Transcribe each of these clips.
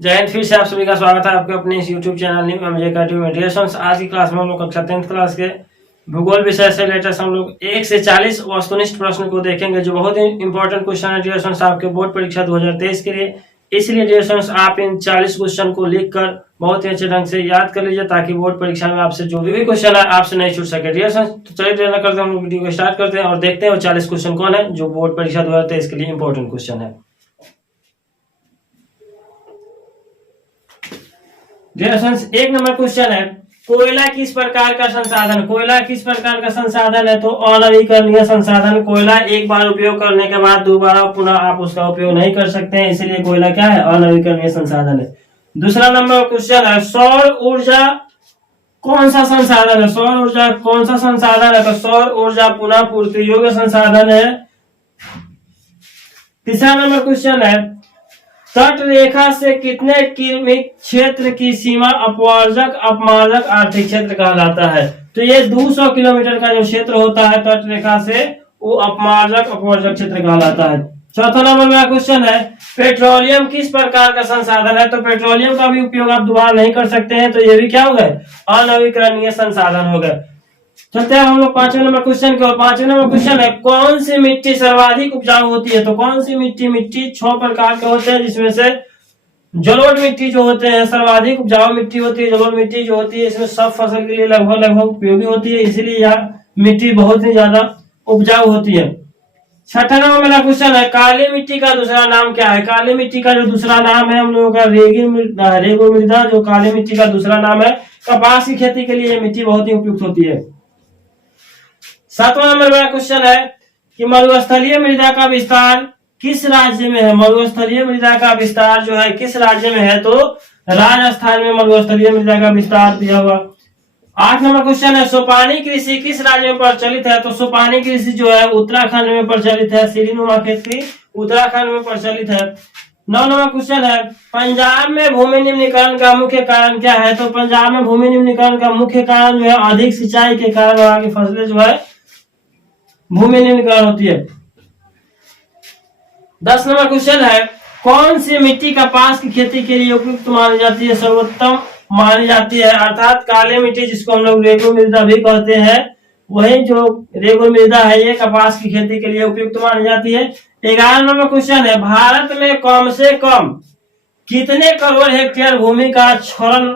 जय हिंद। फिर से आप सभी का स्वागत है आपके अपने इस YouTube channel new MJ academy में। डियर स्टूडेंट्स, आज की क्लास में हम लोग कक्षा 10th क्लास के भूगोल विषय से लेटेस्ट हम लोग 1 से 40 वस्तुनिष्ठ प्रश्न को देखेंगे, जो बहुत ही इंपॉर्टेंट क्वेश्चन है डियर स्टूडेंट्स आपके बोर्ड परीक्षा 2023 के लिए। इसलिए डियर स्टूडेंट्स आप इन 40 क्वेश्चन को लिखकर बहुत ही अच्छे ढंग से याद कर लीजिए, ताकि बोर्ड परीक्षा में आपसे जो भी क्वेश्चन है आपसे नहीं छूट सके। डियर स्टूडेंट्स, तो चलिए देर न करते हम लोग वीडियो को स्टार्ट करते हैं और देखते हैं वो 40 क्वेश्चन कौन है जो बोर्ड परीक्षा 2023 के लिए इंपॉर्टेंट क्वेश्चन है। डियर स्टूडेंट्स, 1 नंबर क्वेश्चन है, कोयला किस प्रकार का संसाधन? कोयला किस प्रकार का संसाधन है? तो अनवीकरणीय संसाधन। कोयला एक बार उपयोग करने के बाद दोबारा पुनः आप उसका उपयोग नहीं कर सकते हैं, इसलिए कोयला क्या है? अनवीकरणीय संसाधन है। दूसरा नंबर क्वेश्चन है, सौर ऊर्जा कौन सा संसाधन है? सौर ऊर्जा कौन सा संसाधन है? तो सौर ऊर्जा पुनः पूर्ति योग्य संसाधन है। तीसरा नंबर क्वेश्चन है, तट रेखा से कितने किमी क्षेत्र की सीमा अपवर्जक अपमार्जक आर्थिक क्षेत्र कहलाता है? तो ये 200 किलोमीटर का जो क्षेत्र होता है तट रेखा से, वो अपमार्जक अपवर्जक क्षेत्र कहलाता है। चौथा नंबर मेरा क्वेश्चन है, पेट्रोलियम किस प्रकार का संसाधन है? तो पेट्रोलियम का भी उपयोग आप दोबारा नहीं कर सकते हैं, तो ये भी क्या हो गए? अनवीकरणीय संसाधन हो गए। चलते हैं हम लोग 5वें नंबर क्वेश्चन की ओर। 5वें नंबर क्वेश्चन है, कौन सी मिट्टी सर्वाधिक उपजाऊ होती है? तो कौन सी मिट्टी 6 प्रकार के होते हैं, जिसमें से जलोढ़ मिट्टी जो होते हैं सर्वाधिक उपजाऊ मिट्टी होती है। जलोढ़ मिट्टी जो होती है इसमें सब फसल के लिए लगभग उपयोगी होती है, इसलिए यह मिट्टी बहुत ही ज्यादा उपजाऊ होती है। 6वां नंबर मेरा क्वेश्चन है, काली मिट्टी का दूसरा नाम क्या है? काली मिट्टी का जो दूसरा नाम है हम लोगों का रेगो मृदा, जो काली मिट्टी का दूसरा नाम है। कपास की खेती के लिए यह मिट्टी बहुत ही उपयुक्त होती है। 7वां नंबर मेरा क्वेश्चन है कि मरुस्थलीय मृदा का विस्तार किस राज्य में है? मरुस्थलीय मृदा का विस्तार जो है किस राज्य में है? तो राजस्थान में मरुस्थलीय मृदा का विस्तार दिया हुआ। 8 नंबर क्वेश्चन है, सोपानी कृषि किस राज्य में प्रचलित है? तो सोपानी कृषि जो है उत्तराखंड में प्रचलित है। सीढ़ीनुमा खेती उत्तराखंड में प्रचलित है। 9 नंबर क्वेश्चन है, पंजाब में भूमि निम्नीकरण का मुख्य कारण क्या है? तो पंजाब में भूमि निम्नीकरण का मुख्य कारण जो है अधिक सिंचाई के कारण वहां की फसलें जो है भूमि निम्नीकरण होती है। 10 नंबर क्वेश्चन है, कौन सी मिट्टी कपास की खेती के लिए उपयुक्त मानी जाती है? सर्वोत्तम मानी जाती है, अर्थात काली मिट्टी जिसको हम लोग रेगो मृदा भी कहते हैं, वही जो रेगो मृदा है ये कपास की खेती के लिए उपयुक्त मानी जाती है। 11 नंबर क्वेश्चन है, भारत में कम से कम कितने करोड़ हेक्टेयर भूमि का क्षरण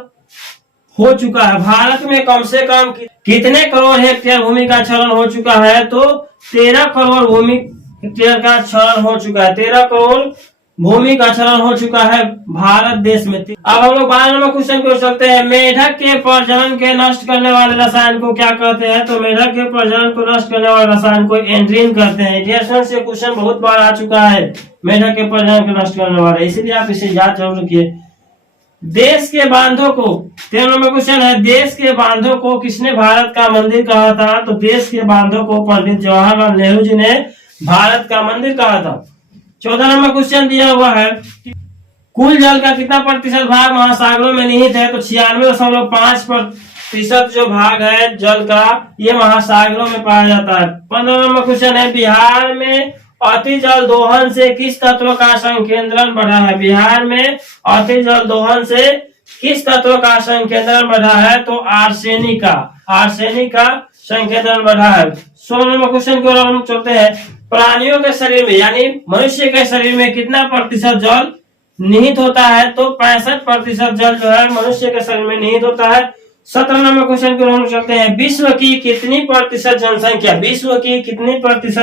हो चुका है? भारत में कम से कम कितने करोड़ हेक्टेयर भूमि का क्षरण हो चुका है? तो 13 करोड़ भूमि हेक्टेयर का क्षरण हो चुका है। 13 करोड़ भूमि का क्षरण हो चुका है भारत देश में। अब हम लोग 12 नंबर क्वेश्चन को चलते हैं, मेढक के प्रजनन के नष्ट करने वाले रसायन को क्या कहते हैं? तो मेढक के प्रजनन को नष्ट करने वाले रसायन को एंड्रीन कहते हैं। ये क्वेश्चन बहुत बार आ चुका है, मेढक के प्रजनन को नष्ट करने वाले, इसलिए आप इसे याद जरूर रखिए। देश के बांधों को 13 नंबर क्वेश्चन है, देश के बांधों को किसने भारत का मंदिर कहा था? तो देश के बांधों को पंडित जवाहरलाल नेहरू जी ने भारत का मंदिर कहा था। 14 नंबर क्वेश्चन दिया हुआ है, कुल जल का कितना प्रतिशत भाग महासागरों में निहित है? तो 96.5% जो भाग है जल का ये महासागरों में पाया जाता है। 15 नंबर क्वेश्चन है, बिहार में अति जल दोहन से किस तत्व का संकेंद्रण बढ़ा है? बिहार में अति जल दोहन से किस तत्व का संकेंद्रण बढ़ा है? तो आर्सेनिक का संकेंद्रण बढ़ा है। 16 नंबर क्वेश्चन की ओर हम चलते हैं, प्राणियों के शरीर में यानी मनुष्य के शरीर में कितना प्रतिशत जल निहित होता है? तो 65% जल जो है मनुष्य के शरीर में निहित होता है। 17 नंबर क्वेश्चन की ओर हम चलते हैं, विश्व की कितनी प्रतिशत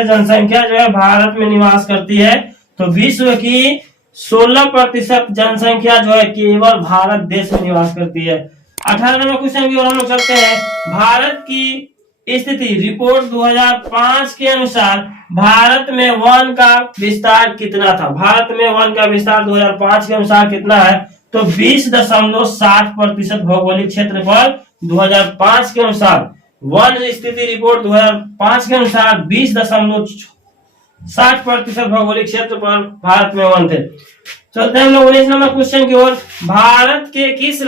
जनसंख्या जो है भारत में निवास करती है? तो विश्व की 16% जनसंख्या जो है केवल भारत देश में निवास करती है। 18 नंबर क्वेश्चन की ओर हम चलते हैं, भारत की स्थिति रिपोर्ट 2005 के अनुसार भारत में वन का विस्तार कितना था? भारत में वन का विस्तार 2005 के अनुसार कितना है? तो 20.60% भौगोलिक क्षेत्र पर 2005 के अनुसार वन स्थिति रिपोर्ट 2005 के अनुसार 20.60% भौगोलिक क्षेत्र पर भारत में वन थे। चलते हैं हम लोग 19 नंबर क्वेश्चन की ओर, भारत के किस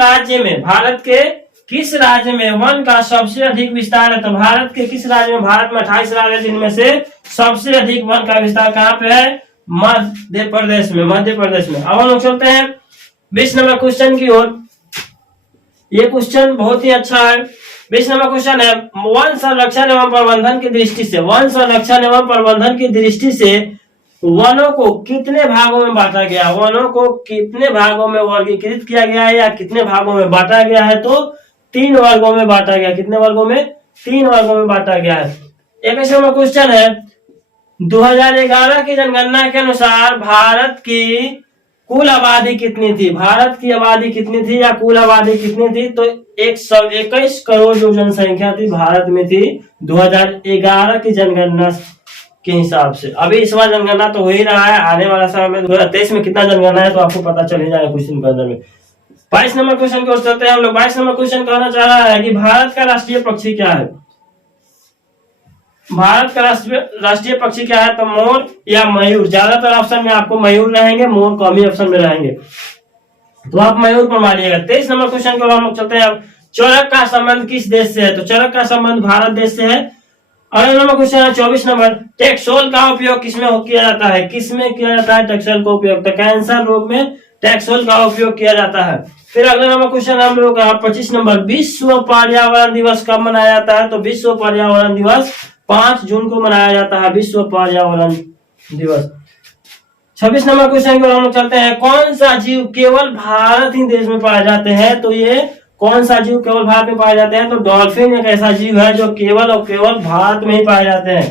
राज्य में वन का सबसे अधिक विस्तार है? तो भारत के किस राज्य में? भारत में 28 राज्य है, जिनमें से सबसे अधिक वन का विस्तार कहाँ पे है? मध्य प्रदेश में। अब हम लोग चलते हैं 20 नंबर क्वेश्चन की ओर। ये क्वेश्चन बहुत ही अच्छा है। 20 नंबर क्वेश्चन है, वन संरक्षण एवं प्रबंधन की दृष्टि से, वन संरक्षण एवं प्रबंधन की दृष्टि से वनों को कितने भागों में बांटा गया, वनों को कितने भागों में वर्गीकृत किया गया है या कितने भागों में बांटा गया है, तो 3 वर्गों में बांटा गया। कितने वर्गों में? 3 वर्गों में बांटा गया है। 21 नंबर क्वेश्चन है, 2011 की जनगणना के अनुसार भारत की कुल आबादी कितनी थी, भारत की आबादी कितनी थी या कुल आबादी कितनी थी, तो 121 करोड़ जो जनसंख्या थी भारत में थी 2011 की जनगणना के हिसाब से। अभी इस बार जनगणना तो हो ही रहा है, आने वाला समय में 2023 में कितना जनगणना है तो आपको पता चल ही जाएगा क्वेश्चन के अंदर में। 22 नंबर क्वेश्चन को चलते हैं हम लोग। 22 नंबर क्वेश्चन कहना चाह रहा है कि भारत का राष्ट्रीय पक्षी क्या है, भारत का राष्ट्रीय पक्षी क्या है, तो मोर या मयूर। ज्यादातर ऑप्शन में आपको मयूर रहेंगे, मोर कम ही ऑप्शन में रहेंगे, तो आप मयूर पर मानिएगा। 23 नंबर क्वेश्चन को हम लोग चलते हैं अब। चरक का संबंध किस देश से है, तो चरक का संबंध भारत देश से है। अगला नंबर क्वेश्चन है 24 नंबर, टेक्सोल का उपयोग किसमें किया जाता है, किसमें किया जाता है टेक्सोल का उपयोग, तो कैंसर रोग में टेक्सोल का उपयोग किया जाता है। फिर अगला नंबर क्वेश्चन हम लोग का 25 नंबर, विश्व पर्यावरण दिवस कब मनाया जाता है, तो विश्व पर्यावरण दिवस 5 जून को मनाया जाता है, विश्व पर्यावरण दिवस। 26 नंबर क्वेश्चन को हम लोग चलते हैं, कौन सा जीव केवल भारत ही देश में पाए जाते हैं, तो ये कौन सा जीव केवल भारत में पाए जाते हैं, तो डॉल्फिन एक ऐसा जीव है जो केवल और केवल भारत में ही पाए जाते हैं।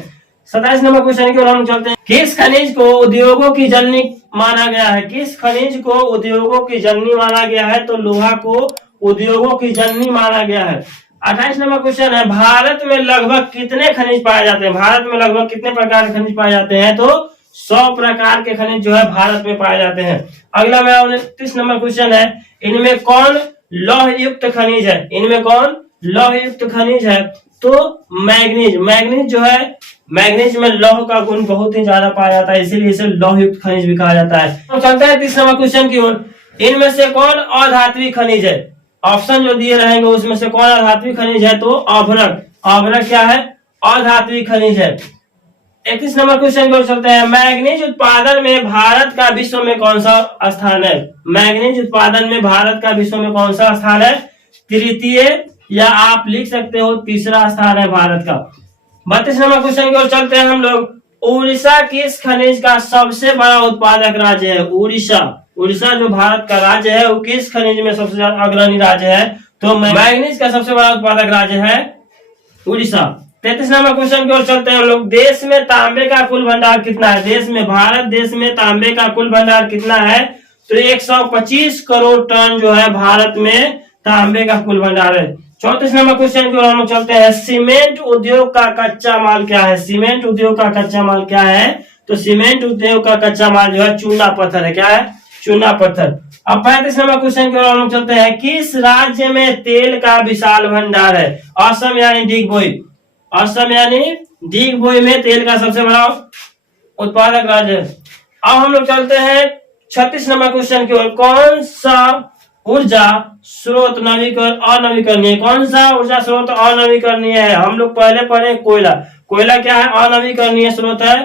27 नंबर क्वेश्चन की ओर हम चलते हैं, किस खनिज को उद्योगों की जननी माना गया है, किस खनिज को उद्योगों की जननी माना गया है, तो लोहा को उद्योगों की जननी माना गया है। 28 नंबर क्वेश्चन है, भारत में लगभग कितने खनिज पाए जाते हैं, भारत में लगभग कितने प्रकार के खनिज पाए जाते हैं, तो 100 प्रकार के खनिज जो है भारत में पाए जाते हैं। अगला मेरा 29 नंबर क्वेश्चन है, इनमें कौन लौह युक्त खनिज है, इनमें कौन लौह युक्त खनिज है, तो मैग्नीज। मैग्नीज जो है, मैग्नीज में लौह का गुण बहुत ही ज्यादा पाया जाता है, इसीलिए इसे लौह युक्त खनिज भी कहा जाता है। तो चलता है 30 नंबर क्वेश्चन की ओर, इनमें से कौन अधात्विक खनिज है, ऑप्शन जो दिए रहेंगे उसमें से कौन अधात्विक खनिज है, तो अभ्रक। अभ्रक क्या है, अधात्विक खनिज है। 31 नंबर क्वेश्चन को चलते हैं, मैग्नीज उत्पादन में भारत का विश्व में कौन सा स्थान है, मैग्नीज उत्पादन में भारत का विश्व में कौन सा स्थान है, तृतीय या आप लिख सकते हो तीसरा स्थान है भारत का। 32 नंबर क्वेश्चन की ओर चलते हैं हम लोग, उड़ीसा किस खनिज का सबसे बड़ा उत्पादक राज्य है, उड़ीसा। उड़ीसा जो भारत का राज्य है वो किस खनिज में सबसे ज्यादा अग्रणी राज्य है, तो मैग्नीज का सबसे बड़ा उत्पादक राज्य है उड़ीसा। 33 नंबर क्वेश्चन की ओर चलते हैं हम लोग, देश में तांबे का कुल भंडार कितना है, देश में, भारत देश में तांबे का कुल भंडार कितना है, तो 125 करोड़ टन जो है भारत में तांबे का कुल भंडार है। 34 नंबर क्वेश्चन की ओर हम लोग चलते हैं, सीमेंट उद्योग का कच्चा माल क्या है, सीमेंट उद्योग का कच्चा माल क्या है, तो सीमेंट उद्योग का कच्चा माल जो है चूना पत्थर है, क्या है, चूना पत्थर। अब 35 नंबर क्वेश्चन की ओर हम लोग चलते हैं, किस राज्य में तेल का विशाल भंडार है, असम यानी डिगबोई। असम यानी डिगबोई में तेल का सबसे बड़ा उत्पादक राज्य है। अब हम लोग चलते हैं 36 नंबर क्वेश्चन की ओर, कौन सा ऊर्जा स्रोत अनवीकरणीय, कौन सा ऊर्जा स्रोत अनवीकरणीय है, हम लोग पहले पढ़े कोयला। कोयला क्या है, अनवीकरणीय स्रोत है,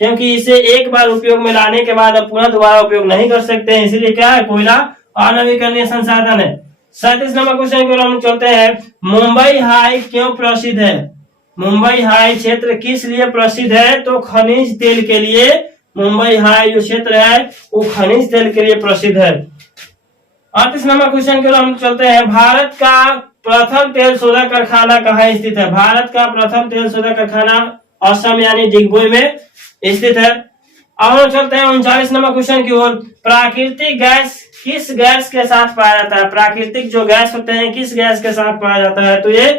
क्योंकि इसे एक बार उपयोग में लाने के बाद अब पुनः दोबारा उपयोग नहीं कर सकते हैं, इसीलिए क्या है, कोयला अनवीकरणीय संसाधन है। 37 नंबर क्वेश्चन की ओर हम चलते हैं, मुंबई हाई क्यों प्रसिद्ध है, मुंबई हाई क्षेत्र किस लिए प्रसिद्ध है, तो खनिज तेल के लिए। मुंबई हाई जो क्षेत्र है वो खनिज तेल के लिए प्रसिद्ध है। 38 नंबर क्वेश्चन की ओर हम चलते हैं, भारत का प्रथम तेल शोधक कारखाना कहाँ स्थित है, भारत का प्रथम तेल शोधक कारखाना असम यानी डिगबोई में स्थित है। अब हम चलते हैं 39 नंबर क्वेश्चन की ओर, प्राकृतिक गैस किस गैस के साथ पाया जाता है, प्राकृतिक जो गैस होते हैं किस गैस के साथ पाया जाता है, तो ये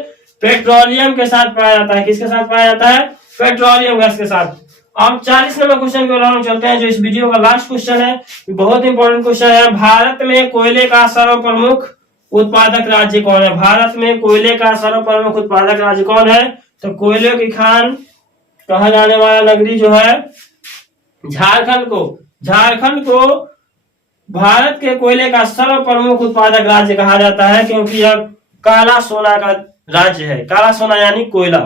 पेट्रोलियम के साथ पाया जाता है, किसके साथ पाया जाता है, पेट्रोलियम गैस के साथ। अब 40 नंबर क्वेश्चन की ओर हम चलते हैं, जो इस वीडियो का लास्ट क्वेश्चन है, बहुत इंपॉर्टेंट क्वेश्चन है, भारत में कोयले का सर्वप्रमुख उत्पादक राज्य कौन है, भारत में कोयले का सर्वप्रमुख उत्पादक राज्य कौन है, तो कोयले की खान कहा जाने वाला नगरी जो है झारखंड को, झारखंड को भारत के कोयले का सर्वप्रमुख उत्पादक राज्य कहा जाता है, क्योंकि यह काला सोना का राज्य है। काला सोना यानी कोयला,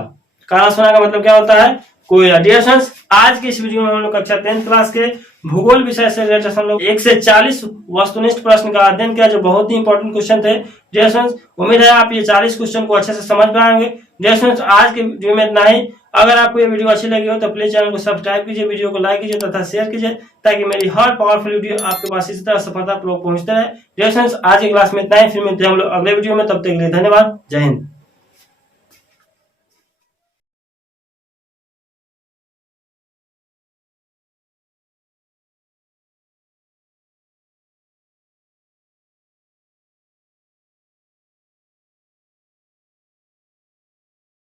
काला सोना का मतलब क्या होता है, कोयला। डियर स्टूडेंट्स, आज की इस वीडियो में हम लोग कक्षा 10th क्लास के भूगोल विषय से रिलेटेड हम लोग 1 से 40 वस्तुनिष्ठ प्रश्न का अध्ययन किया, जो बहुत ही इंपॉर्टेंट क्वेश्चन थे। डियर स्टूडेंट्स, उम्मीद है आप ये 40 क्वेश्चन को अच्छे से समझ पाएंगे। डियर स्टूडेंट्स, आज के वीडियो में इतना ही। अगर आपको ये वीडियो अच्छी लगी हो तो प्लीज चैनल को सब्सक्राइब कीजिए, वीडियो को लाइक कीजिए तथा शेयर कीजिए, ताकि मेरी हर पावरफुल वीडियो आपके पास इसी तरह सफलतापूर्वक पहुंचते रहे। डियर स्टूडेंट्स, आज की क्लास में इतना ही। फिर मिलते हैं हम लोग अगले वीडियो में, तब तक के लिए धन्यवाद। जय हिंद।